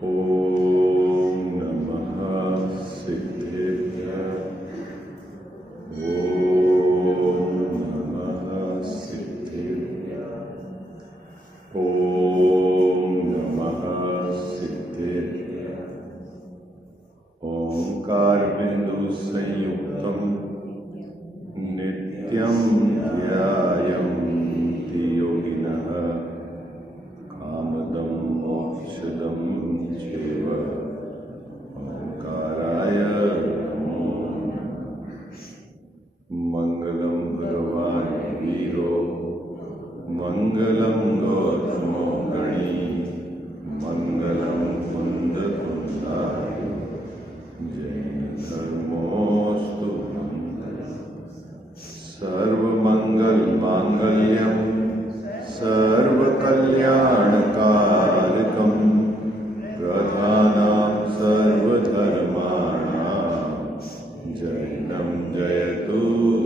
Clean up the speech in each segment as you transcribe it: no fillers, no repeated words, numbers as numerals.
ओम नमः सिद्धेभ्यः। ओम नमः सिद्धेभ्यः। ओम नमः सिद्धेभ्यः। ओंकार बिंदु संयुक्तम नित्यं ध्यायन्ति योगिनः कामदं मोक्षदं चैव। ओंकाराय नमो नमः। मंगलं भगवान् वीरो मंगलं गौतमो गणी मंगलं कुंदकुंदाय जैन धर्मोऽस्तु सर्वमंगल मांगल्यं सर्वकल्याणकारकं प्रधानं सर्वधर्माणां जैनं जयतु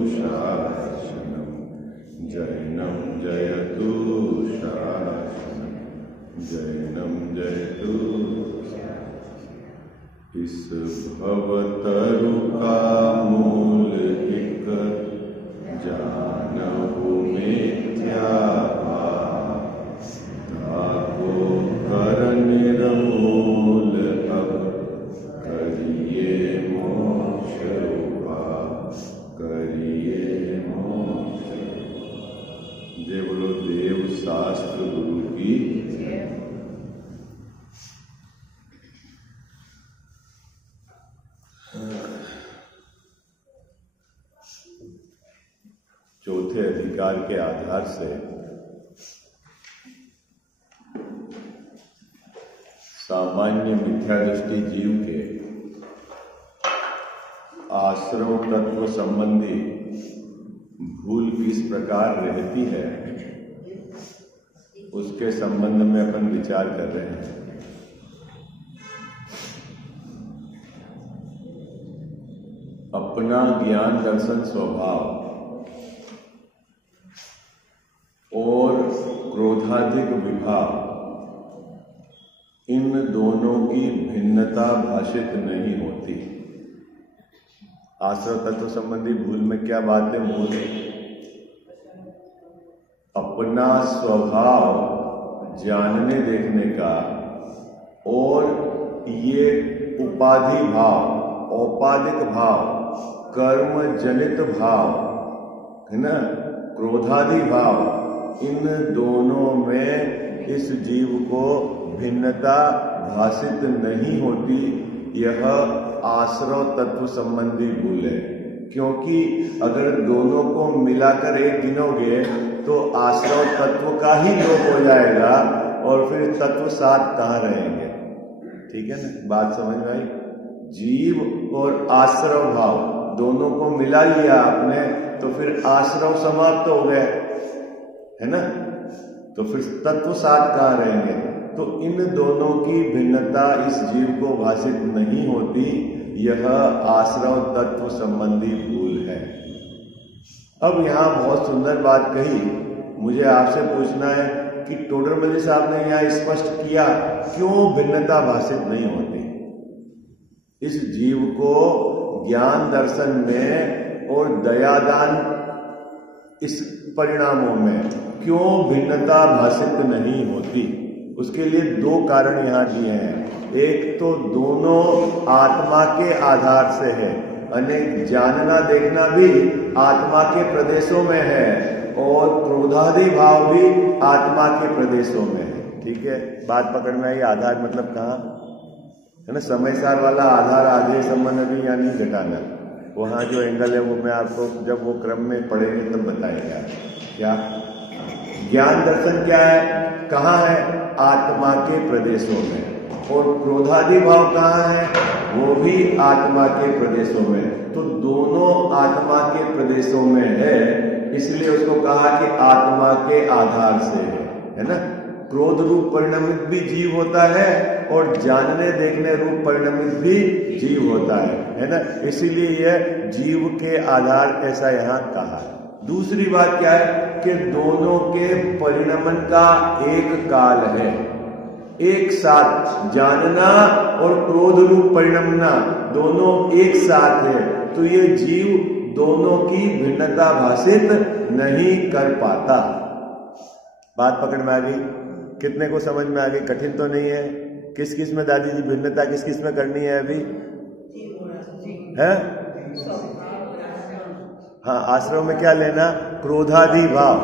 शासनं जैनं जयतु शासनं जैनं जयतु। इस भवतरु का मूल एक जानहु मिथ्या धाको कर निर्मूल अब करिए मोक्ष करिए मोक्ष। जय बोलो देव शास्त्र गुरु की। चौथे अधिकार के आधार से सामान्य मिथ्या दृष्टि जीव के आश्रव तत्व संबंधी भूल किस प्रकार रहती है उसके संबंध में अपन विचार कर रहे हैं। अपना ज्ञान दर्शन स्वभाव और क्रोधाधिक विभाव, इन दोनों की भिन्नता भाषित नहीं होती। आश्रव तत्व संबंधी भूल में क्या बात है? मूल अपना स्वभाव जानने देखने का और ये उपाधि भाव, औपाधिक भाव, कर्म जनित भाव है ना, क्रोधादि भाव, इन दोनों में इस जीव को भिन्नता भाषित नहीं होती। यह आश्रव तत्व संबंधी भूल है, क्योंकि अगर दोनों को मिलाकर एक गिनोगे तो आश्रव तत्व का ही लोप हो जाएगा और फिर तत्व साथ कहाँ रहेंगे। ठीक है ना, बात समझ में आई? जीव और आश्रव भाव दोनों को मिला लिया आपने तो फिर आश्रव समाप्त हो गए, है ना, तो फिर तत्व साथ कहाँ रहेंगे। तो इन दोनों की भिन्नता इस जीव को भाषित नहीं होती। यह आश्रव तत्व संबंधी भूल है। अब यहाँ बहुत सुंदर बात कही, मुझे आपसे पूछना है कि टोडरमल साहब ने यहाँ स्पष्ट किया क्यों भिन्नता भाषित नहीं होती। इस जीव को ज्ञान दर्शन में और दयादान इस परिणामों में क्यों भिन्नता भाषित नहीं होती, उसके लिए दो कारण यहाँ दिए हैं। एक तो दोनों आत्मा के आधार से है, अनेक जानना देखना भी आत्मा के प्रदेशों में है और क्रोधादि भाव भी आत्मा के प्रदेशों में है। ठीक है, बात पकड़ में आई? आधार मतलब कहाँ है ना, समय सार वाला आधार आधे संबंध भी यहाँ नहीं घटाना। वहाँ जो एंगल है वो मैं आपको जब वो क्रम में पढ़ेंगे तब बताएगा। क्या ज्ञान दर्शन क्या है, कहाँ है? आत्मा के प्रदेशों में। और क्रोधादि भाव कहाँ है? वो भी आत्मा के प्रदेशों में। तो दोनों आत्मा के प्रदेशों में है, इसलिए उसको कहा कि आत्मा के आधार से है ना। क्रोध रूप परिणमित भी जीव होता है और जानने देखने रूप परिणमित भी जीव होता है ना। इसीलिए यह जीव के आधार ऐसा यहाँ कहा। दूसरी बात क्या है कि दोनों के परिणमन का एक काल है। एक साथ जानना और क्रोध रूप परिणमना दोनों एक साथ है, तो ये जीव दोनों की भिन्नता भाषित नहीं कर पाता। बात पकड़ में आ गई? कितने को समझ में आ गई? कठिन तो नहीं है? किस किस में दादी जी भिन्नता किस किस में करनी है अभी है? हाँ, आश्रम में क्या लेना? क्रोधादि भाव।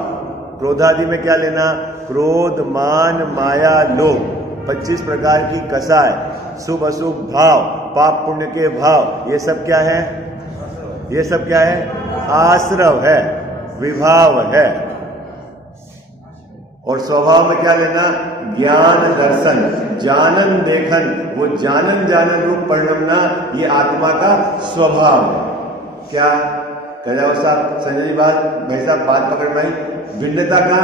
क्रोधादि में क्या लेना? क्रोध, मान, माया, लोभ, 25 प्रकार की कसाय, शुभ अशुभ भाव, पाप पुण्य के भाव, ये सब क्या है? ये सब क्या है? आश्रव है, विभाव है। और स्वभाव में क्या लेना? ज्ञान, दर्शन, जानन, देखन, वो जानन जानन रूप परिणमना, ये आत्मा का स्वभाव है। क्या कह जाओ साहब? संजय जी बात, भाई साहब बात पकड़ में आई? भिन्नता का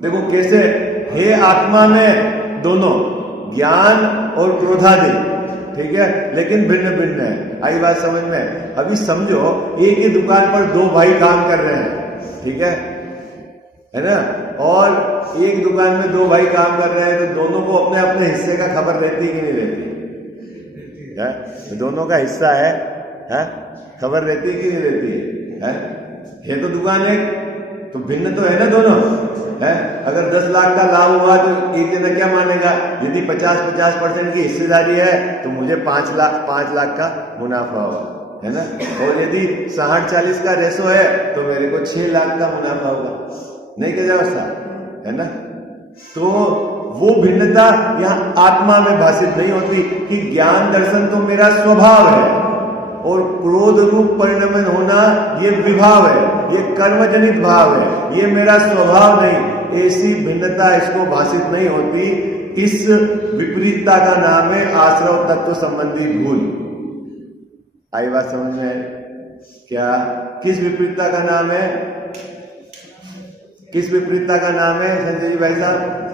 देखो कैसे हे आत्मा में दोनों ज्ञान और क्रोधादि, ठीक है, लेकिन भिन्न भिन्न है। आई बात समझ में? अभी समझो एक ही दुकान पर दो भाई काम कर रहे हैं, ठीक है ना, और एक दुकान में दो भाई काम कर रहे हैं, तो दोनों को अपने अपने हिस्से का खबर रहती है कि नहीं रहती है? तो दोनों का हिस्सा है, खबर रहती है कि नहीं रहती है? ये तो दुकान है, तो भिन्न तो है ना दोनों है। अगर 10 लाख का लाभ हुआ तो एक जना क्या मानेगा? यदि 50% की हिस्सेदारी है तो मुझे 5 लाख का मुनाफा होगा, है ना। और यदि 60-40 का रेशो है तो मेरे को 6 लाख का मुनाफा होगा, नहीं क्या व्यवस्था है ना। तो वो भिन्नता यहाँ आत्मा में भाषित नहीं होती कि ज्ञान दर्शन तो मेरा स्वभाव है और क्रोध रूप परिणमन होना ये विभाव है, ये कर्मजनित भाव है, ये मेरा स्वभाव नहीं। ऐसी भिन्नता इसको भाषित नहीं होती। इस विपरीतता का नाम है आश्रव तत्व संबंधी भूल। आई बात समझ में? क्या किस विपरीतता का नाम है? किस विपरीतता का नाम है संजय जी भाई साहब?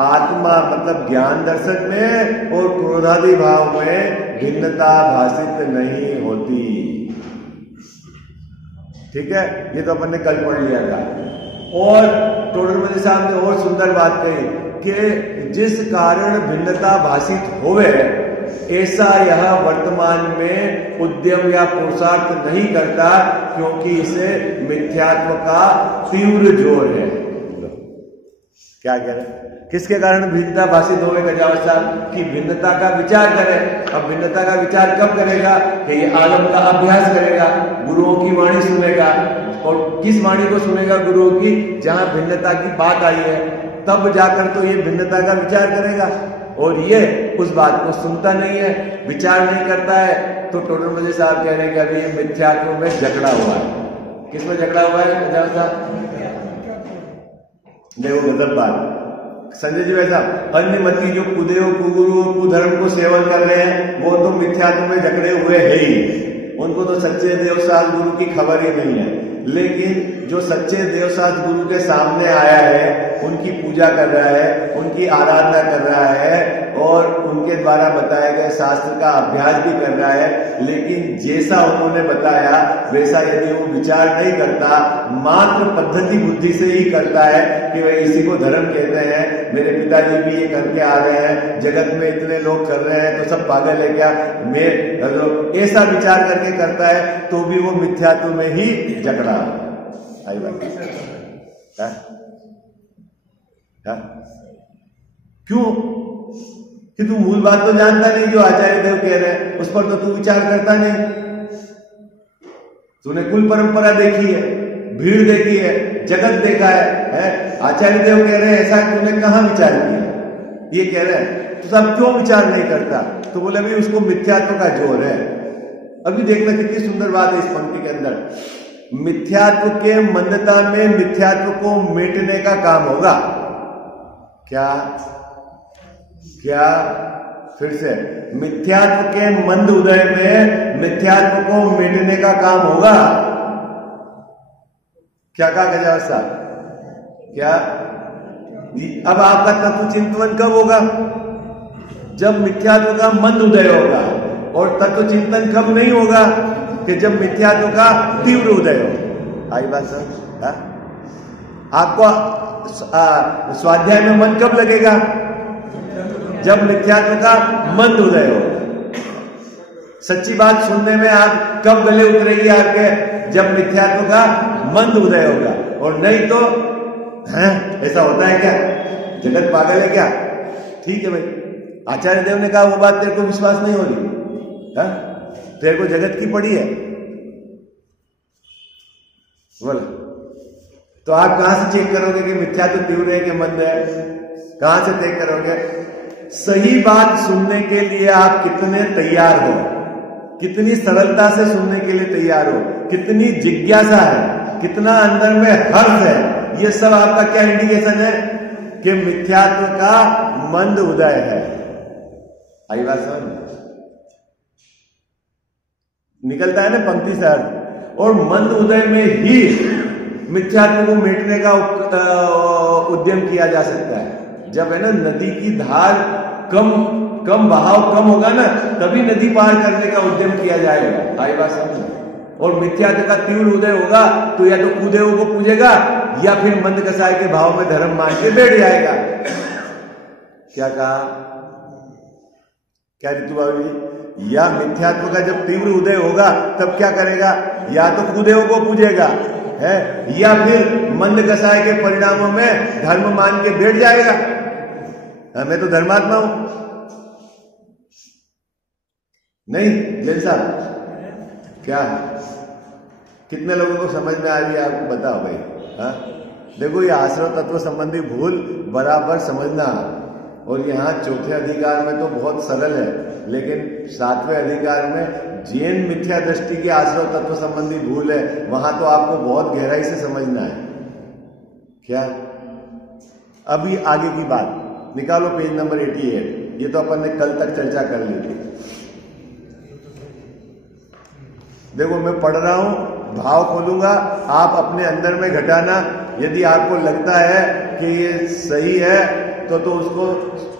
आत्मा मतलब ज्ञान दर्शन में और क्रोधादि भाव में भिन्नता भाषित नहीं होती। ठीक है, ये तो अपन ने कल पढ़ लिया था। और टोडरमल साहब ने और सुंदर बात कही कि जिस कारण भिन्नता भाषित होवे ऐसा यह वर्तमान में उद्यम या पुरुषार्थ नहीं करता, क्योंकि इसे मिथ्यात्व का तीव्र जोर है। क्या कह रहे? किसके कारण भिन्नता भाषित होवे गजावत साहब? कि भिन्नता का विचार करे। अब भिन्नता का विचार कब करेगा? कि ये आलम का अभ्यास करेगा, गुरुओं की वाणी सुनेगा। और किस वाणी को सुनेगा? गुरुओं की, जहां भिन्नता की बात आई है, तब जाकर तो ये भिन्नता का विचार करेगा। और ये उस बात को सुनता नहीं है, विचार नहीं करता है। तो टोडरमल साहब कह रहे हैं कि अभी ये मिथ्यात्व में झगड़ा हुआ है। किसमें झगड़ा हुआ है गजावत साहब? देखो गजब बात संजय जी वैसा अन्य मती जो कुदेव कुगुरु कुधर्म को सेवन कर रहे हैं, वो तो मिथ्यात्व में झगड़े हुए है ही। उनको तो सच्चे देवसास गुरु की खबर ही नहीं है। लेकिन जो सच्चे देवसास गुरु के सामने आया है, उनकी पूजा कर रहा है, उनकी आराधना कर रहा है और उनके द्वारा बताए गए शास्त्र का अभ्यास भी कर रहा है, लेकिन जैसा उन्होंने बताया वैसा यदि वो विचार नहीं करता, मात्र पद्धति बुद्धि से ही करता है कि वह इसी को धर्म कहते हैं, मेरे पिताजी भी ये करके आ रहे हैं, जगत में इतने लोग कर रहे हैं तो सब पागल है क्या, मैं ऐसा विचार करके करता है, तो भी वो मिथ्यात्व में ही झगड़ा। आई बात है? क्यों? कि तू मूल बात तो जानता नहीं, जो आचार्य देव कह रहे हैं उस पर तो तू विचार करता नहीं। तूने कुल परंपरा देखी है, भीड़ देखी है, जगत देखा है? आचार्य देव कह रहे हैं ऐसा, तूने कहां विचार किया? ये कह रहे हैं तो सब क्यों विचार नहीं करता? तो बोले अभी उसको मिथ्यात्व का जोर है। अभी देखना कितनी सुंदर बात है इस पंक्ति के अंदर। मिथ्यात्व के मंदता में मिथ्यात्व को मिटने का काम होगा। क्या? क्या? फिर से, मिथ्यात्व के मंद उदय में मिथ्यात्व को मिटने का काम होगा। क्या कहा गजावत साहब? क्या? अब आपका तत्व चिंतन कब होगा? जब मिथ्यात्व का मंद उदय होगा। और तत्व चिंतन कब नहीं होगा? कि जब मिथ्यात्व का तीव्र उदय हो। आई बात सर? आपको स्वाध्याय में मन कब लगेगा? जब मिथ्यात्व का मंद उदय होगा। सच्ची बात सुनने में आप कब गले उतरेगी आपके? जब मिथ्यात्व का मंद उदय होगा। और नहीं तो ऐसा होता है क्या? जगत पागल है क्या? ठीक है भाई, आचार्य देव ने कहा वो बात तेरे को विश्वास नहीं हो रही, तेरे को जगत की पड़ी है, बोला। तो आप कहां से चेक करोगे कि मिथ्यात्व तीव्र है कि मंद है? कहां से चेक करोगे? सही बात सुनने के लिए आप कितने तैयार हो, कितनी सरलता से सुनने के लिए तैयार हो, कितनी जिज्ञासा है, कितना अंदर में हर्ष है, ये सब आपका क्या इंडिकेशन है कि मिथ्यात्व का मंद उदय है। आई बात समझ? निकलता है ना पंक्ति से अर्थ। और मंद उदय में ही मिथ्यात्व को मिटने का उद्यम किया जा सकता है। जब है ना नदी की धार कम बहाव कम होगा ना, तभी नदी पार करने का उद्यम किया जाएगा। आई बात समझ? और मिथ्यात्व का तीव्र उदय होगा तो या तो कूदेओं को पूजेगा या फिर मंद कसाय के भाव में धर्म मान के बैठ जाएगा। क्या कहा? क्या ऋतु भाभी? या मिथ्यात्व का जब तीव्र उदय होगा तब क्या करेगा? या तो कूदेओं को पूजेगा है, या फिर मंद कसाय के परिणामों में धर्म मान के बैठ जाएगा। मैं तो धर्मात्मा हूं। नहीं जैन साहब, क्या कितने लोगों को समझ में आ रही है आपको बताओ भाई? हाँ, देखो ये आश्रव तत्व संबंधी भूल बराबर समझना। और यहाँ चौथे अधिकार में तो बहुत सरल है, लेकिन सातवें अधिकार में जैन मिथ्या दृष्टि की आश्रव तत्व संबंधी भूल है, वहां तो आपको बहुत गहराई से समझना है। क्या? अभी आगे की बात निकालो, पेज नंबर 88। ये तो अपन ने कल तक चर्चा कर ली थी। देखो मैं पढ़ रहा हूं, भाव खोलूंगा, आप अपने अंदर में घटाना। यदि आपको लगता है कि ये सही है तो उसको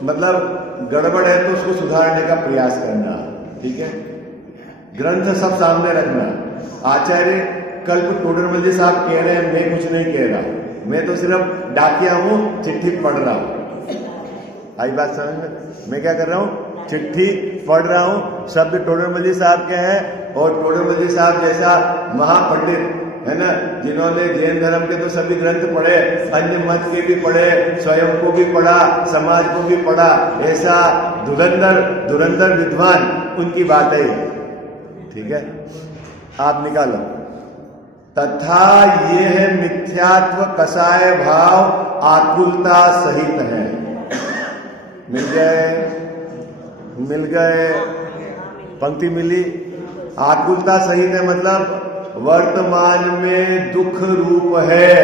मतलब गड़बड़ है तो उसको सुधारने का प्रयास करना। ठीक है? ग्रंथ सब सामने रखना। आचार्य कल्प टोडरमल जी साहब कह रहे हैं, मैं कुछ नहीं कह रहा, मैं तो सिर्फ डाकिया हूं, चिट्ठी पढ़ रहा हूं। आई बात समझ में? मैं क्या कर रहा हूं? चिट्ठी पढ़ रहा हूं। शब्द टोडरमल जी साहब के हैं, और टोडरमल जी साहब जैसा महापंडित है ना, जिन्होंने जैन धर्म के तो सभी ग्रंथ पढ़े, अन्य मत के भी पढ़े, स्वयं को भी पढ़ा, समाज को भी पढ़ा, ऐसा धुरंधर विद्वान, उनकी बात है। ठीक है? आप निकालो। तथा ये है मिथ्यात्व कसाय भाव आकुलता सहित है। मिल गए पंक्ति मिली। आकुलता सहित है मतलब वर्तमान में दुख रूप है।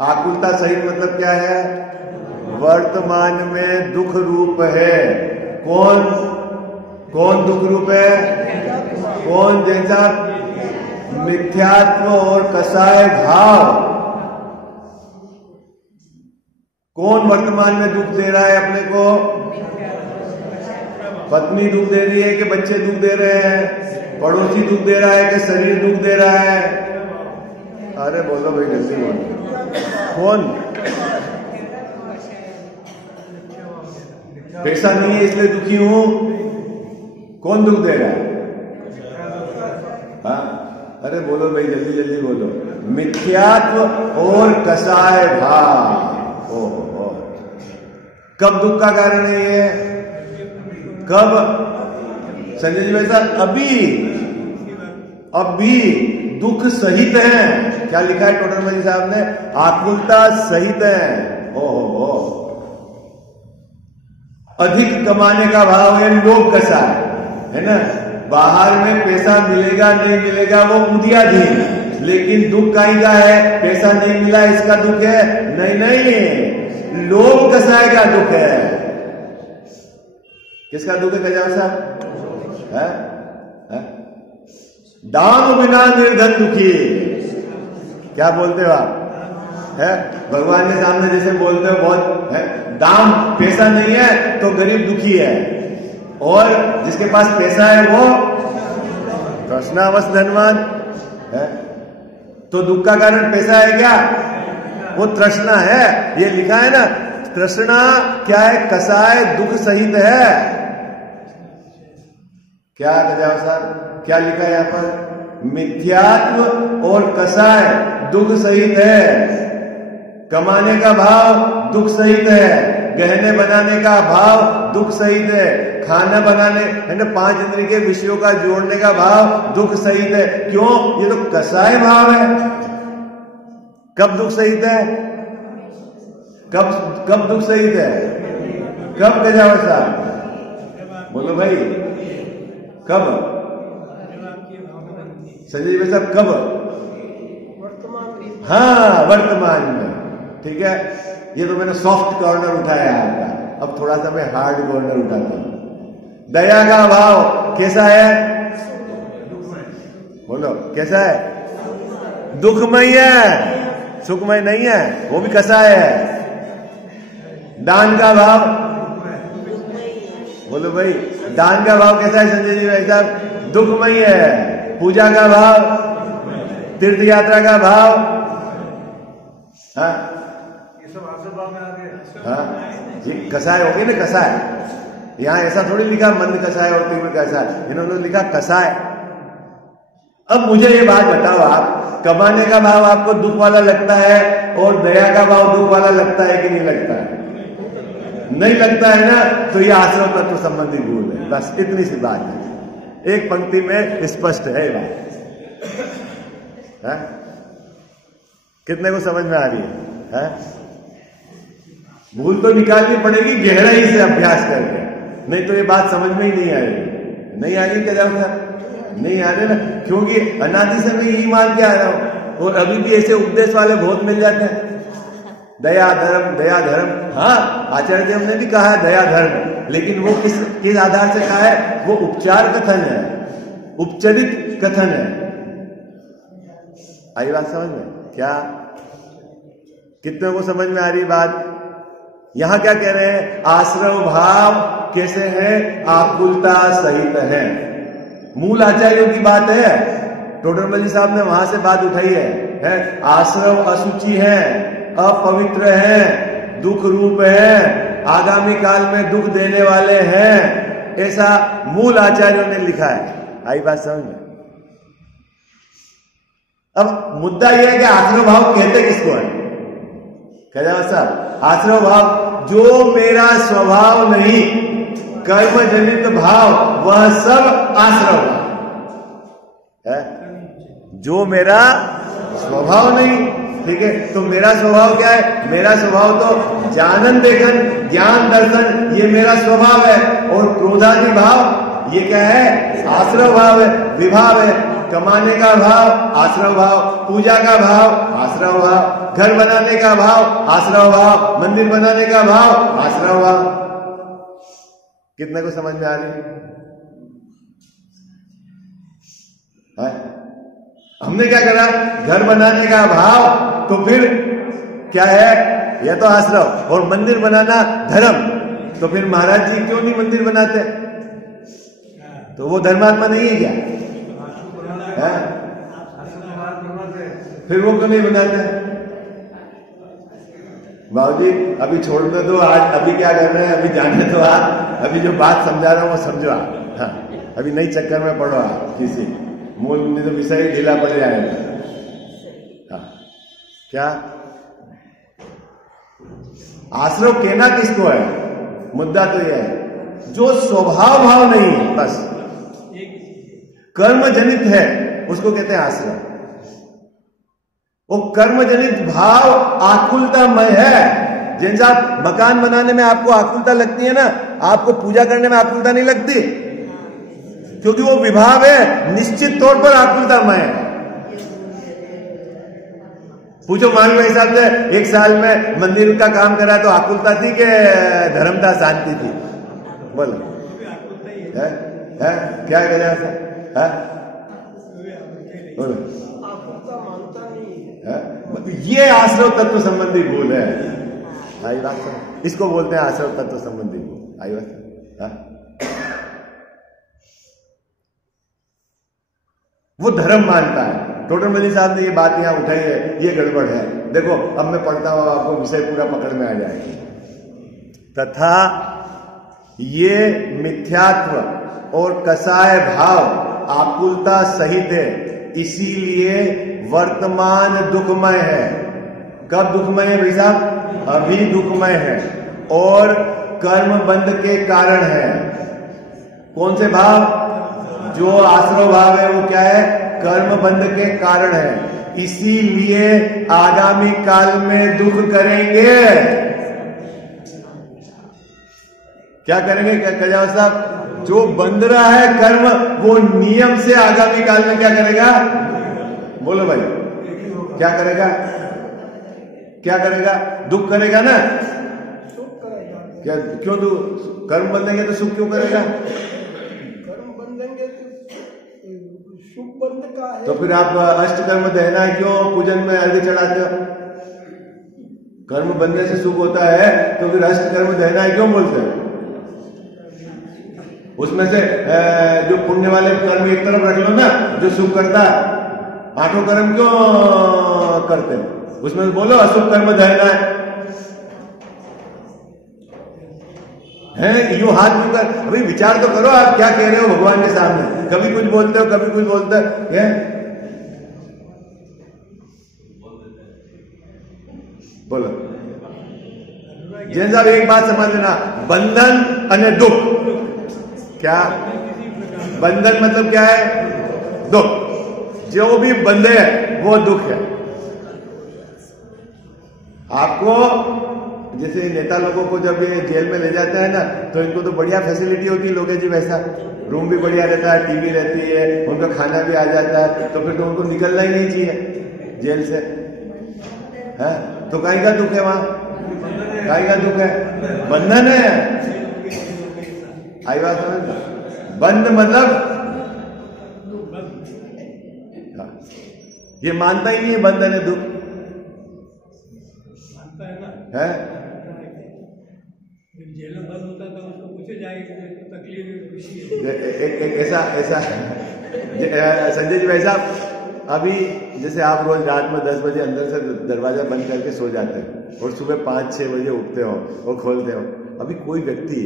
आकुलता सहित मतलब क्या है? वर्तमान में दुख रूप है। कौन दुख रूप है? कौन? जैसा मिथ्यात्व और कसाय भाव। कौन वर्तमान में दुख दे रहा है अपने को? पत्नी दुख दे रही है कि बच्चे दुख दे रहे हैं? पड़ोसी दुख दे रहा है कि शरीर दुख दे रहा है? अरे बोलो भाई, जल्दी बोलो। कौन? पैसा नहीं है इसलिए दुखी हूं। कौन दुख दे रहा है? हाँ? अरे बोलो भाई, जल्दी जल्दी बोलो। मिथ्यात्व और कसाय भाव। ओहो, कब दुख का कारण है ये? कब? संजय जी भाई साहब, अभी दुख सहित है। क्या लिखा है टोडरमल जी साहब ने? आकुलता सहित है। ओहो, अधिक कमाने का भाव है, लोभ कसा है ना। बाहर में पैसा मिलेगा नहीं मिलेगा वो उदियाधीन, लेकिन दुख काई का है? पैसा नहीं मिला इसका दुख है? नहीं, लोभ कसाय का दुख है। किसका दुख है गजान साहब? है? दाम बिना निर्धन दुखी। क्या बोलते हो आप? है भगवान के सामने जैसे बोलते हो बहुत है, दाम पैसा नहीं है तो गरीब दुखी है, और जिसके पास पैसा है वो कृष्णावश धनवान है। तो दुख का कारण पैसा है क्या? वो तृष्णा है। ये लिखा है ना, तृष्णा क्या है? कसाय दुख सहित है। क्या गजाव साहब क्या लिखा है यहां पर? मिथ्यात्व और कसाय दुख सहित है। कमाने का भाव दुख सहित है, गहने बनाने का भाव दुख सहित है, खाना बनाने है ना 5 इंद्रिय के विषयों का जोड़ने का भाव दुख सहित है। क्यों? ये तो कसाय भाव है। कब दुख सहित है? कब दुख सहित है? कब गजावत साहब बोलो भाई, कब? संजय भाई साहब कब? हाँ, वर्तमान में। ठीक है, ये तो मैंने सॉफ्ट कॉर्नर उठाया आपका, अब थोड़ा सा मैं हार्ड कॉर्नर उठाता हूं। दया का भाव कैसा है? बोलो कैसा है? दुखमय है, सुखमय नहीं है, वो भी कसाय है। दान का भाव बोलो भाई, दान का भाव कैसा है संजय जी भाई साहब? दुखमय है। पूजा का भाव, तीर्थ यात्रा का भाव, हाँ हाँ, ये कसाय हो गई ना, कसाय। यहां ऐसा थोड़ी लिखा मंद कसाय और तीव्र कसाय, इन्होंने लिखा कसाय। अब मुझे ये बात बताओ, आप कमाने का भाव आपको दुख वाला लगता है और दया का भाव दुख वाला लगता है कि नहीं लगता है? नहीं लगता है ना, तो ये आश्रम तत्व संबंधी भूल है। बस इतनी सी बात है, एक पंक्ति में स्पष्ट है बात। है? कितने को समझ में आ रही है? भूल तो निकालनी पड़ेगी गहराई से अभ्यास करके, नहीं तो ये बात समझ में ही नहीं आएगी। नहीं आ रही क्या जाऊंगा? नहीं आ रहे ना, क्योंकि अनादि से मैं यही मान के आ रहा हूं, और अभी भी ऐसे उपदेश वाले बहुत मिल जाते हैं। दया धर्म, दया धर्म। हाँ, आचार्य देव ने भी कहा है दया धर्म, लेकिन वो किस आधार से कहा है? वो उपचार कथन है, उपचरित कथन है। आई बात समझ में? क्या कितने को समझ में आ रही बात? यहां क्या कह रहे हैं? आश्रव भाव कैसे है? आकुलता सहित है। मूल आचार्यों की बात है, टोडरमल जी साहब ने वहां से बात उठाई है? आश्रव अशुचि है, अपवित्र है, दुख रूप है, आगामी काल में दुख देने वाले हैं, ऐसा मूल आचार्यों ने लिखा है। आई बात समझ में? अब मुद्दा यह है कि आश्रव भाव कहते किसको है? साहब, आश्रव भाव जो मेरा स्वभाव नहीं, कर्म जनित भाव, वह सब आश्रव है। जो मेरा स्वभाव नहीं, ठीक है, तो मेरा स्वभाव क्या है? मेरा स्वभाव तो जानन देखन, ज्ञान दर्शन, ये मेरा स्वभाव है। और क्रोधादि भाव ये क्या है? आश्रव भाव है, विभाव है। कमाने का भाव आश्रव भाव, पूजा का भाव आश्रव भाव, घर बनाने का भाव आश्रव भाव, मंदिर बनाने का भाव आश्रव भाव। कितने को समझ में आ रही है? हमने क्या करा? घर बनाने का भाव, तो फिर क्या है? यह तो आश्रव। और मंदिर बनाना धर्म, तो फिर महाराज जी क्यों नहीं मंदिर बनाते? तो वो धर्मात्मा नहीं है क्या? है? फिर वो क्यों नहीं बनाते? बाबूजी अभी छोड़ने दो, आज अभी क्या कर रहे हैं, अभी जाने दो आप। अभी जो बात समझा रहा हूं वो समझो आप। हाँ, अभी नई चक्कर में पड़ो आप किसी मूल तो विषय ढीला पड़ जाएगा। हाँ, क्या आश्रव कहना किसको है? मुद्दा तो यह है जो स्वभाव भाव नहीं है, बस कर्म जनित है, उसको कहते हैं आश्रव। वो कर्म जनित भाव आकुलतामय है। जैसे आप मकान बनाने में आपको आकुलता लगती है ना, आपको पूजा करने में आकुलता नहीं लगती, क्योंकि वो विभाव है, निश्चित तौर पर आकुलतामय है। पूछो मान भाई साहब से, 1 साल में मंदिर का काम करा तो आकुलता थी कि धर्म था, शांति थी? बोलो है? क्या करें ऐसा? बोलो, ये आश्रव तत्व संबंधी भूल है। आई बात समझ? इसको बोलते हैं आश्रव तत्व संबंधी भूल। आई बात? वो धर्म मानता है, टोटरमल साहब ने ये बात यहाँ उठाई है, ये गड़बड़ है। देखो अब मैं पढ़ता हूँ, आपको विषय पूरा पकड़ में आ जाएगा। तथा ये मिथ्यात्व और कसाय भाव आकुलता सहित है, इसीलिए वर्तमान दुखमय है। कब दुखमय है भाई साहब? अभी दुखमय है और कर्म बंध के कारण है। कौन से भाव? जो आश्रव भाव है वो क्या है? कर्म बंध के कारण है, इसीलिए आगामी काल में दुख करेंगे। क्या करेंगे? क्या कह साहब? जो बंध रहा है कर्म, वो नियम से आगामी काल में क्या करेगा? बोलो भाई, क्या करेगा? क्या करेगा? दुख करेगा ना? क्या? क्यों कर्म बंधेंगे तो सुख क्यों करेगा? कर्म बंधेंगे तो सुख बंध का है। तो फिर आप अष्ट कर्म दहना क्यों पूजन में अर्घ्य चढ़ाते हो? कर्म बंधने से सुख होता है, तो फिर अष्ट कर्म दहना क्यों बोलते हो? उसमें से जो पुण्य वाले कर्म एक तरफ रख लो ना, जो सुख करता है। आठों कर्म क्यों करते हैं? उसमें बोलो अशुभ कर्म दहना है यूं हाथ यूं कर। अभी विचार तो करो, आप क्या कह रहे हो भगवान के सामने? कभी कुछ बोलते हो, कभी कुछ बोलते हो। बोलो जैन साहब, एक बात समझ लेना, बंधन और दुख। क्या बंधन मतलब क्या है? दुख। जो भी बंधे है वो दुख है। आपको जैसे नेता लोगों को जब ये जेल में ले जाते हैं ना, तो इनको तो बढ़िया फैसिलिटी होती है लोगे जी, वैसा रूम भी बढ़िया रहता है, टीवी रहती है, उनका खाना भी आ जाता है, तो फिर तो उनको निकलना ही नहीं चाहिए जेल से, है? तो काहे का दुख है वहां? काहे का दुख है? बंधन है। आई बात समझ? बंध मतलब ये मानता ही नहीं है बंधन है, दुख है। जेल में बंद होता था, उसको पूछे जाएगा तो तकलीफ एक ऐसा संजय जी भाई साहब, अभी जैसे आप रोज रात में 10 बजे अंदर से दरवाजा बंद करके सो जाते हैं और सुबह 5-6 बजे उठते हो और खोलते हो। अभी कोई व्यक्ति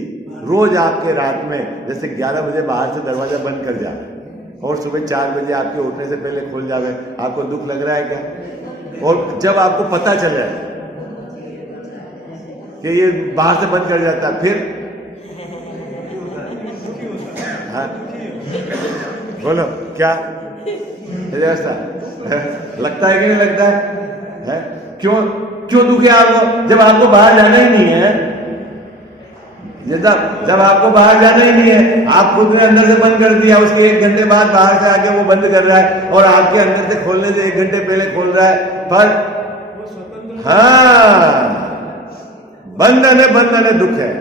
रोज आपके रात में जैसे 11 बजे बाहर से दरवाजा बंद कर जाए और सुबह 4 बजे आपके उठने से पहले खुल जावे, आपको दुख लग रहा है क्या? और जब आपको पता चले कि ये बाहर से बंद कर जाता है, फिर हाँ बोलो क्या ऐसा लगता है कि नहीं लगता है? क्यों क्यों दुख है आपको? जब आपको बाहर जाना ही नहीं है, जब आपको बाहर जाना ही नहीं है, आप खुद ने अंदर से बंद कर दिया, उसके 1 घंटे बाद बाहर से आके वो बंद कर रहा है और आपके अंदर से खोलने से 1 घंटे पहले खोल रहा है, पर हाँ बंधन है दुख है।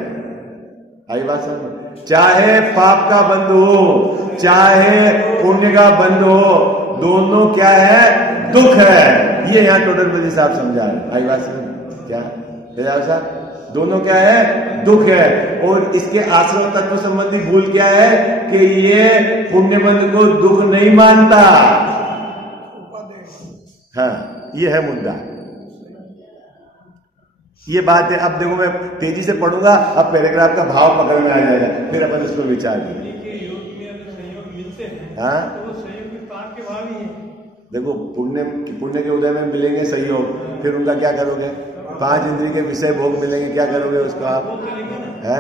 आई बात समझ? चाहे पाप का बंध हो, चाहे पुण्य का बंध हो, दोनों क्या है? दुख है। ये यहाँ टोटल साहब समझा रहे। आई बात समझ? क्या साहब? दोनों क्या है? दुख है। और इसके आश्रम तत्व संबंधी भूल क्या है कि ये पुण्य बंध को दुख नहीं मानता। हाँ ये है मुद्दा, ये बात है। अब देखो मैं तेजी से पढ़ूंगा, अब पैराग्राफ का भाव पकड़ में आ जाएगा, फिर अपन उसको विचार करेंगे। हाँ देखो पुण्य के उदय में मिलेंगे सहयोग, फिर उनका क्या करोगे? 5 इंद्रिय के विषय भोग मिलेंगे, क्या करोगे उसका आप? है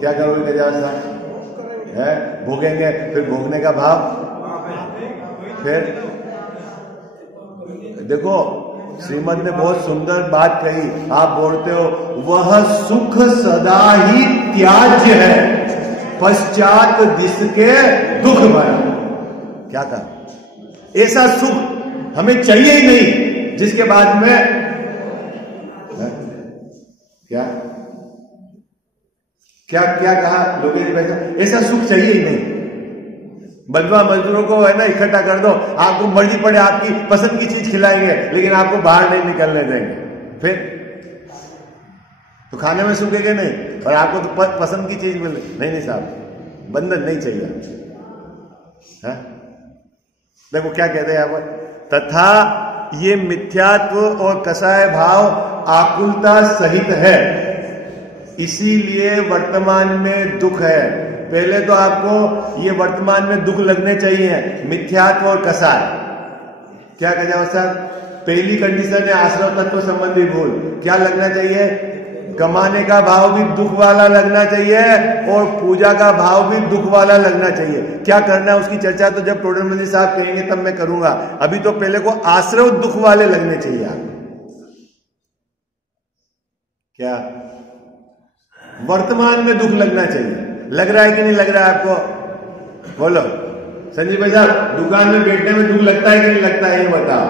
क्या करोगे? है भोगेंगे, फिर भोगने का भाव, फिर देखो श्रीमद ने बहुत सुंदर बात कही। आप बोलते हो वह सुख सदा ही त्याज्य है, पश्चात जिसके दुख भरा। क्या कहा? ऐसा सुख हमें चाहिए ही नहीं जिसके बाद में क्या क्या क्या कहा लोगों ने? ऐसा सुख चाहिए ही नहीं। बंधुआ मजदूरों को है ना इकट्ठा कर दो, आपको मर्जी पड़े आपकी पसंद की चीज खिलाएंगे, लेकिन आपको बाहर नहीं निकलने देंगे, फिर तो खाने में सूखेंगे नहीं और आपको तो पसंद की चीज मिले। नहीं साहब, बंधन नहीं चाहिए। है? देखो क्या कहते हैं यहाँ पर, तथा ये मिथ्यात्व और कसाय भाव आकुलता सहित है, इसीलिए वर्तमान में दुख है। पहले तो आपको ये वर्तमान में दुख लगने चाहिए, मिथ्यात्व और कसाय। क्या कह जाओ सर? पहली कंडीशन है आश्रव तत्व संबंधी भूल। क्या लगना चाहिए? कमाने का भाव भी दुख वाला लगना चाहिए और पूजा का भाव भी दुख वाला लगना चाहिए। क्या करना है उसकी चर्चा तो जब टोडर मंदिर साहब कहेंगे तब मैं करूंगा। अभी तो पहले को आश्रव दुख वाले लगने चाहिए आपको। क्या वर्तमान में दुख लगना चाहिए? लग रहा है कि नहीं लग रहा है आपको? बोलो संजीव भाई साहब, दुकान में बैठने में दुख लगता है कि नहीं लगता है ये बताओ।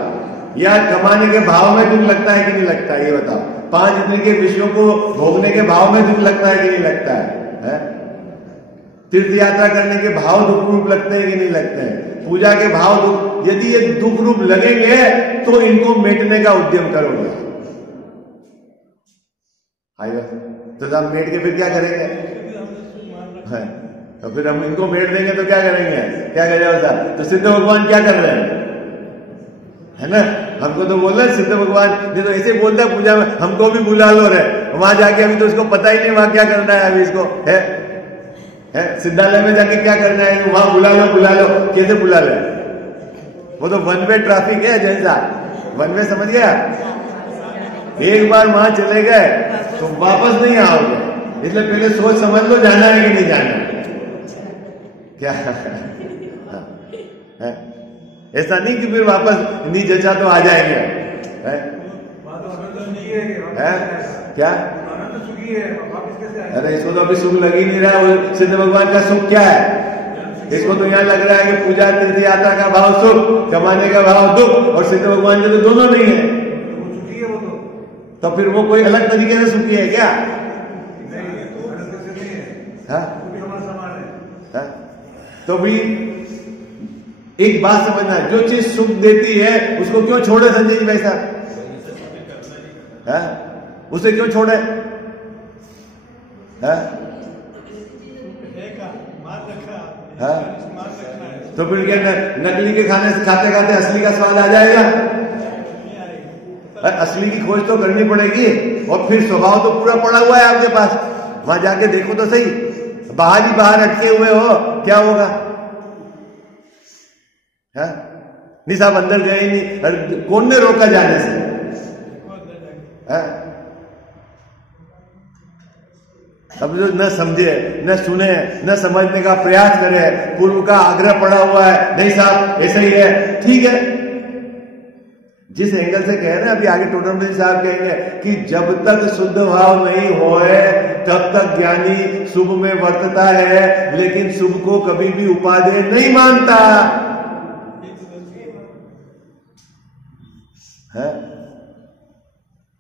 या कमाने के भाव में दुख लगता है कि नहीं लगता है ये बताओ। 5 इंद्रिय के विषयों को भोगने के भाव में दुख लगता है कि नहीं लगता है? तीर्थ यात्रा करने के भाव दुख रूप लगते हैं कि नहीं लगते हैं? पूजा के भाव दुख, यदि ये दुख रूप लगेंगे तो इनको मेटने का उद्यम करोगे। तो साहब मेट के फिर क्या करेंगे? तो फिर हम इनको मेट देंगे तो क्या करेंगे? क्या करेगा साहब? तो सिद्ध भगवान क्या कर रहे हैं, है ना? हमको तो बोल रहे सिद्ध भगवान ने तो ऐसे बोलता है पूजा में, हमको भी बुला लो रे। वहां जाके अभी तो उसको पता ही नहीं वहां क्या करना है। अभी इसको है सिद्धालय में जाके क्या करना है, वहां बुला लो। कैसे बुला ले? वो तो वन वे ट्रैफिक है जैसा, वन वे समझ गया। एक बार वहां चले गए तो वापस नहीं आओगे, इसलिए पहले सोच समझ लो जाना है कि नहीं जाना। क्या है? ऐसा नहीं कि फिर वापस नहीं जचा तो आ जाएंगे। है? क्या? अरे इसको तो अभी सुख लग ही नहीं रहा है। सिद्ध भगवान का सुख क्या है? इसको तो यहाँ लग रहा है कि पूजा तीर्थ यात्रा का भाव सुख, कमाने का भाव दुख, और सिद्ध भगवान के तो दोनों नहीं है। तो फिर वो कोई अलग तरीके से सुखी है क्या? तो भी एक बात समझना, जो चीज सुख देती है उसको क्यों छोड़े संजय जी भाई साहब? उसे क्यों छोड़े? तो फिर क्या नकली के खाने से खाते खाते असली का स्वाद आ जाएगा? असली की खोज तो करनी पड़ेगी। और फिर स्वभाव तो पूरा पड़ा हुआ है आपके पास, वहां जाके देखो तो सही। बाहर ही बाहर अटके हुए हो, क्या होगा? नहीं साहब अंदर गए ही नहीं, कौन ने रोका जाने से? अब जो न समझे, न सुने, न समझने का प्रयास करे, पूर्व का आग्रह पड़ा हुआ है, नहीं साहब ऐसा ही है, ठीक है। जिस एंगल से कह रहे हैं अभी आगे टोडर मंदिर साहब कहेंगे कि जब तक शुद्ध भाव नहीं होए तब तक ज्ञानी शुभ में वर्तता है, लेकिन शुभ को कभी भी उपादेय नहीं मानता है।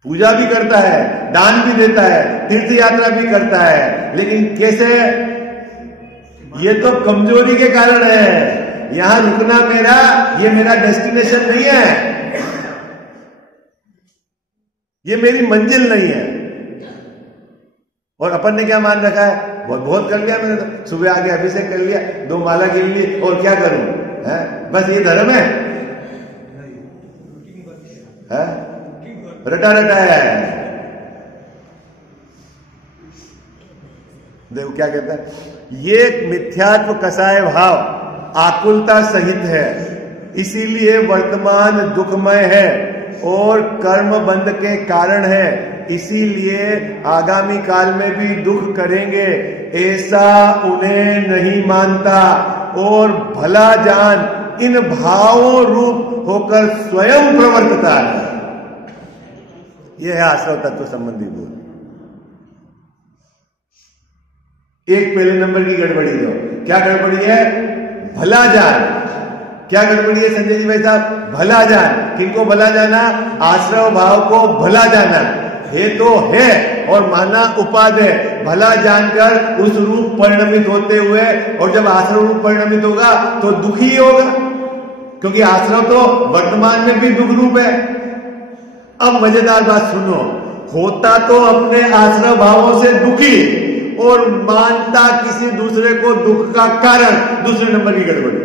पूजा भी करता है, दान भी देता है, तीर्थ यात्रा भी करता है, लेकिन कैसे? ये तो कमजोरी के कारण है। यहां रुकना ये मेरा डेस्टिनेशन नहीं है, ये मेरी मंजिल नहीं है। और अपन ने क्या मान रखा है? बहुत कर लिया मैंने तो, सुबह आके अभिषेक कर लिया, 2 माला गिन ली, और क्या करूं? बस ये धर्म है? रटा है। देखो क्या कहता है, ये मिथ्यात्व कसाय भाव आकुलता सहित है, इसीलिए वर्तमान दुखमय है और कर्म बंध के कारण है, इसीलिए आगामी काल में भी दुख करेंगे, ऐसा उन्हें नहीं मानता और भला जान इन भावों रूप होकर स्वयं प्रवर्तता है। यह है आश्रव तत्व संबंधी बोल। एक पहले नंबर की गड़बड़ी दो। क्या गड़बड़ी है? भला जान। क्या गड़बड़ी है संजय जी भाई साहब? भला जान। किनको भला जाना? आश्रव भाव को भला जाना है तो है और माना उपादेय। भला जानकर उस रूप परिणमित होते हुए, और जब आश्रव रूप परिणमित होगा तो दुखी होगा, क्योंकि आश्रव तो वर्तमान में भी दुख रूप है। अब मजेदार बात सुनो, होता तो अपने आश्रव भावों से दुखी और मानता किसी दूसरे को दुख का कारण। दूसरे नंबर की गड़बड़ी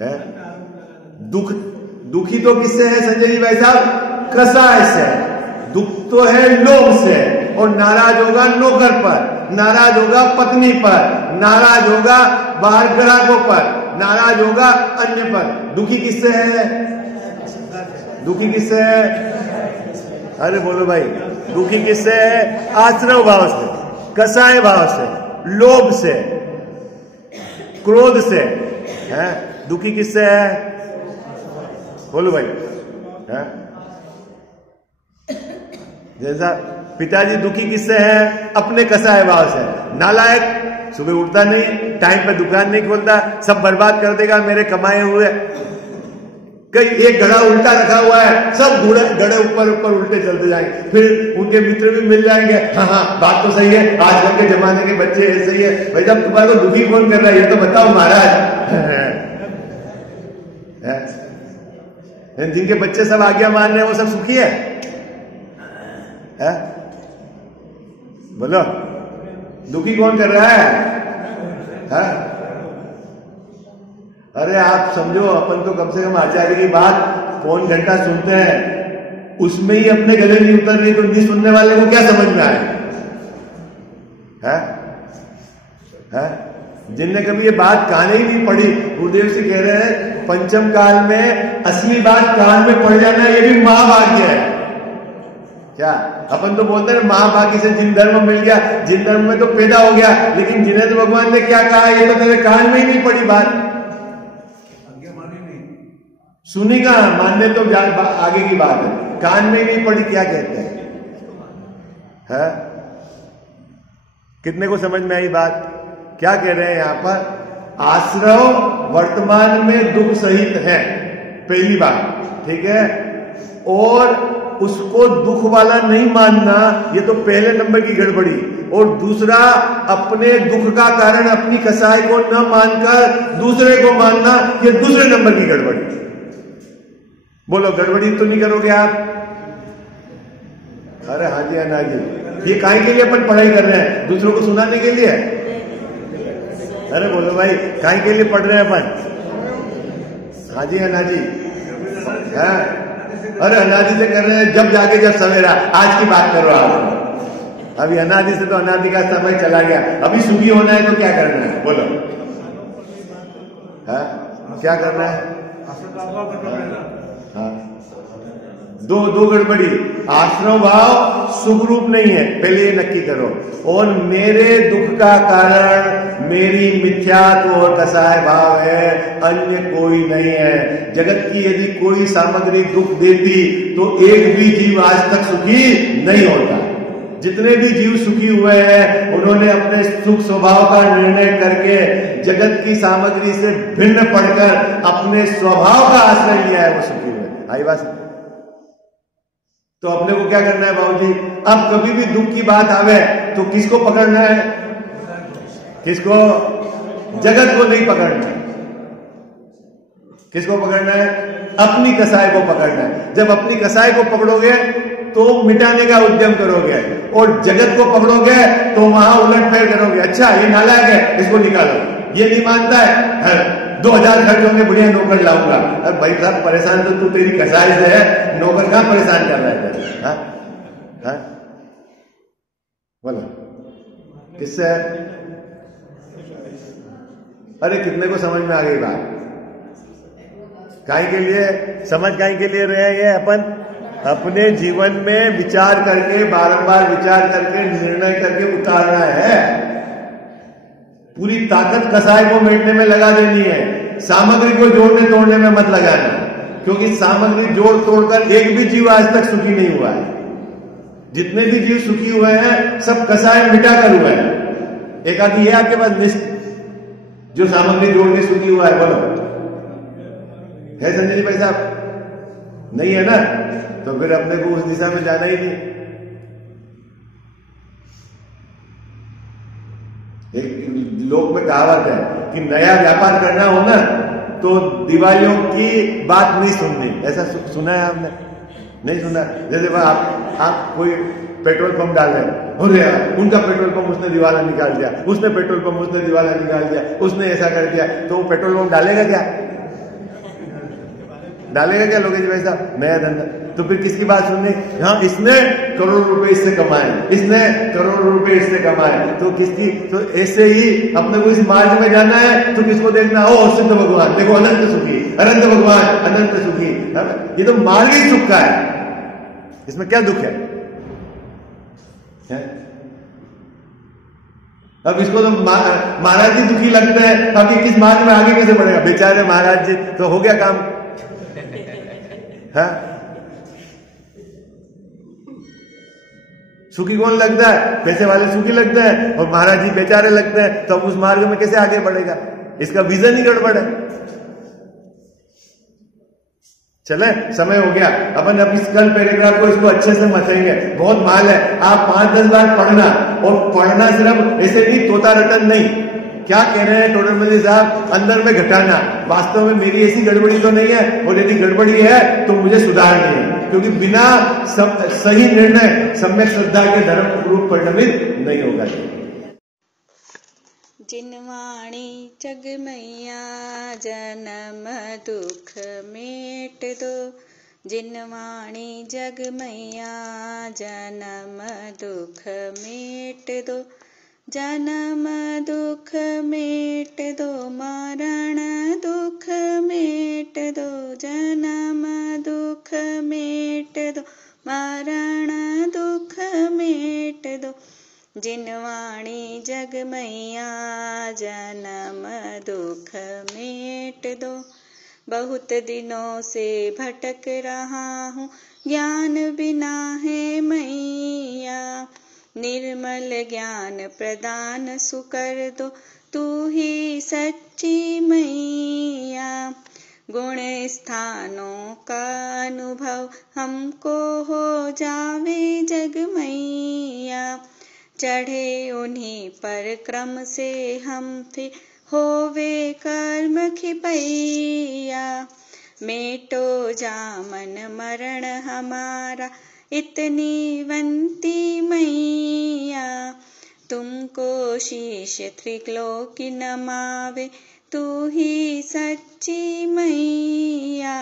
है। दुखी तो किससे है संजय जी भाई साहब? कसाय से। दुख तो है लोभ से, और नाराज होगा नौकर पर, नाराज होगा पत्नी पर, नाराज होगा बाहर ग्राहकों पर, नाराज होगा अन्य पर। दुखी किससे है? दुखी किससे है? अरे बोलो भाई, दुखी किससे है? आश्रव भाव से, कसाय भाव से, लोभ से, क्रोध से है। दुखी किससे है? बोलो भाई है? जैसा पिताजी दुखी किससे है? अपने कसाय भाव से। नालायक, सुबह उठता नहीं, टाइम पे दुकान नहीं खोलता, सब बर्बाद कर देगा मेरे कमाए हुए। कई एक घड़ा उल्टा रखा हुआ है, सब घड़े ऊपर ऊपर उल्टे चलते जाएंगे, फिर उनके मित्र भी मिल जाएंगे। हाँ हाँ बात तो सही है, आजकल के जमाने के बच्चे ऐसे ही है। भाई जब तुम्हारे को दुखी कौन कर रहा है ये तो बताओ महाराज। जिनके बच्चे सब आज्ञा मान रहे हैं वो सब सुखी है? बोलो, दुखी कौन कर रहा है? अरे आप समझो, अपन तो कम से कम आचार्य की बात पौन घंटा सुनते हैं, उसमें ही अपने गले नहीं उतर रही तो नहीं सुनने वाले को क्या समझ में आए? जिनने कभी ये बात कान ही नहीं पढ़ी, गुरुदेव से कह रहे हैं पंचम काल में असली बात कान में पड़ जाना ये भी महाभाग्य है। क्या अपन तो बोलते हैं महाभाग्य से जिन धर्म मिल गया, जिन धर्म में तो पैदा हो गया, लेकिन जिनेन्द्र भगवान ने क्या कहा ये तो तेरे कान में ही नहीं पड़ी बात, सुनी कहा, मानने तो आगे की बात है, कान में नहीं पड़ी क्या कहते हैं? कितने को समझ में आई बात? क्या कह रहे हैं यहां पर? आश्रव वर्तमान में दुख सहित है, पहली बात, ठीक है, और उसको दुख वाला नहीं मानना ये तो पहले नंबर की गड़बड़ी, और दूसरा अपने दुख का कारण अपनी कसाई को न मानकर दूसरे को मानना ये दूसरे नंबर की गड़बड़ी। बोलो गड़बड़ी तो नहीं करोगे आप? अरे हाँ जी अन्ना जी, ये काहे के लिए अपन पढ़ाई कर रहे हैं? दूसरों को सुनाने के लिए? अरे बोलो भाई, काहे के लिए पढ़ रहे हैं अपन? हाँ जी अन्ना जी, है? अरे अनादि से कर रहे हैं, जब जाके जब सवेरा, आज की बात करो आप। अभी अनादि से तो अनादि का समय चला गया, अभी सुखी होना है तो क्या करना है? बोलो है? क्या करना है? हाँ, दो गड़बड़ी, आश्रव भाव सुख रूप नहीं है, पहले ये नक्की करो, और मेरे दुख का कारण मेरी मिथ्यात्व और कसाय भाव है, अन्य कोई नहीं है। जगत की यदि कोई सामग्री दुख देती तो एक भी जीव आज तक सुखी नहीं होता। जितने भी जीव सुखी हुए हैं उन्होंने अपने सुख स्वभाव का निर्णय करके जगत की सामग्री से भिन्न पढ़कर अपने स्वभाव का आश्रय लिया है, वो सुखी हुए। आई बात? तो अपने को क्या करना है बाबूजी? अब कभी भी दुख की बात आवे तो किसको पकड़ना है? किसको? जगत को नहीं पकड़ना है। किसको पकड़ना है? अपनी कसाई को पकड़ना है। जब अपनी कसाई को पकड़ोगे तो मिटाने का उद्यम करोगे, और जगत को पकड़ोगे तो वहां उलट फेर करोगे। अच्छा ये नालायक है, इसको निकालो, ये नहीं मानता है, 2000 खर्च होंगे, बढ़िया नौकर लाऊंगा। अरे भाई साहब परेशान तो तू तेरी कसाई से है, नौकर कहां परेशान कर रहा है? हाँ? बोलो किससे? अरे कितने को समझ में आ गई बात? काहे के लिए समझ, काहे के लिए रहे ये अपन? अपने जीवन में विचार करके, बारंबार विचार करके, निर्णय करके उतारना है। पूरी ताकत कसाई को मेटने में लगा देनी है, सामग्री को जोड़ने तोड़ने में मत लगाना, क्योंकि सामग्री जोड़ तोड़कर एक भी जीव आज तक सुखी नहीं हुआ है। जितने भी जीव सुखी हुए हैं सब कसाई मिटाकर हुए हैं। एक आदि है आपके पास लिस्ट जो सामग्री जोड़ के सुखी हुआ है? बोलो है संजय जी भाई साहब? नहीं है ना? तो फिर अपने को उस दिशा में जाना ही नहीं। एक लोक में कहावत है कि नया व्यापार करना हो ना तो दिवालियों की बात नहीं सुननी। ऐसा सुना है आपने? नहीं सुना? जैसे आप कोई पेट्रोल पंप डाल रहे हैं, अरे उनका पेट्रोल पंप उसने दिवाला निकाल दिया, उसने पेट्रोल पंप उसने दिवाला निकाल दिया, उसने ऐसा कर दिया, तो वो पेट्रोल पंप डालेगा क्या? डालेगा क्या लोकेश भाई साहब नया धंधा? तो फिर किसकी बात सुननी? हाँ, इसने करोड़ रुपए इससे कमाए, इसने करोड़ रुपए इससे कमाए, तो किसकी? तो ऐसे ही अपने को इस मार्ग में जाना है तो किसको देखना? ओ सिद्ध भगवान, देखो अनंत सुखी, अनंत भगवान अनंत सुखी। ये तो मार्ग ही सुख का है, इसमें क्या दुख है? अब इसको तो महाराज जी दुखी लगते हैं, अब ये किस मार्ग में आगे कैसे बढ़ेगा? बेचारे महाराज जी, तो हो गया काम। है सुखी कौन लगता है? पैसे वाले सुखी लगते हैं और महाराज जी बेचारे लगते हैं, तो अब उस मार्ग में कैसे आगे बढ़ेगा? इसका विजन ही गड़बड़ है। चले, समय हो गया, अपन अब इस कल पैराग्राफ को इसको अच्छे से मचेंगे, बहुत माल है। आप 5-10 बार पढ़ना, और पढ़ना सिर्फ ऐसे नहीं तोता रटन नहीं। क्या कह रहे हैं टोडरमल साहब? अंदर में घटाना, वास्तव में मेरी ऐसी गड़बड़ी तो नहीं है, और यदि गड़बड़ी है तो मुझे सुधारनी है, क्योंकि बिना सही निर्णय सम्यक श्रद्धा के धर्म रूप परिणमित नहीं होगा। जिनवाणी जग मैया जन्म दुख मेट दो, जिनवाणी जग मैया जन्म दुख मेट दो, जन्म दुख मेट दो, मरण दुख मेट दो, जन्म दुख मेट दो, मरण दुख मेट दो, जिनवाणी जग मैया जन्म दुख मेट दो। बहुत दिनों से भटक रहा हूँ, ज्ञान बिना है मैया, निर्मल ज्ञान प्रदान सुकर दो, तू ही सच्ची मैया। गुण स्थानों का अनुभव हमको हो जावे जग मैया, चढ़े उन्हीं पर क्रम से हम थे होवे कर्म खिपैया। मेटो जामन मरण हमारा इतनी वंती मैया, तुमको शीश त्रिलोकी नमावे, तू ही सच्ची मैया।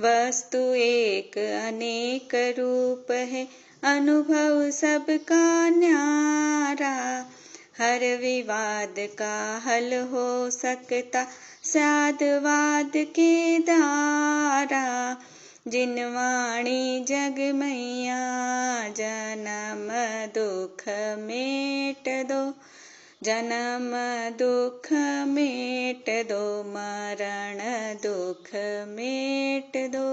वस्तु एक अनेक रूप है, अनुभव सबका न्यारा, हर विवाद का हल हो सकता साधवाद के द्वारा। जिनवाणी जग मैया जन्म दुख मेट दो, जन्म दुख मेट दो, मरण दुख मेट दो।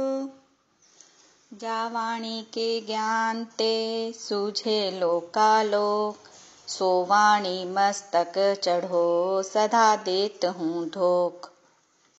जावाणी के ज्ञान ते सूझे लोकालोक, सोवाणी मस्तक चढ़ो सदा देत हूँ धोख।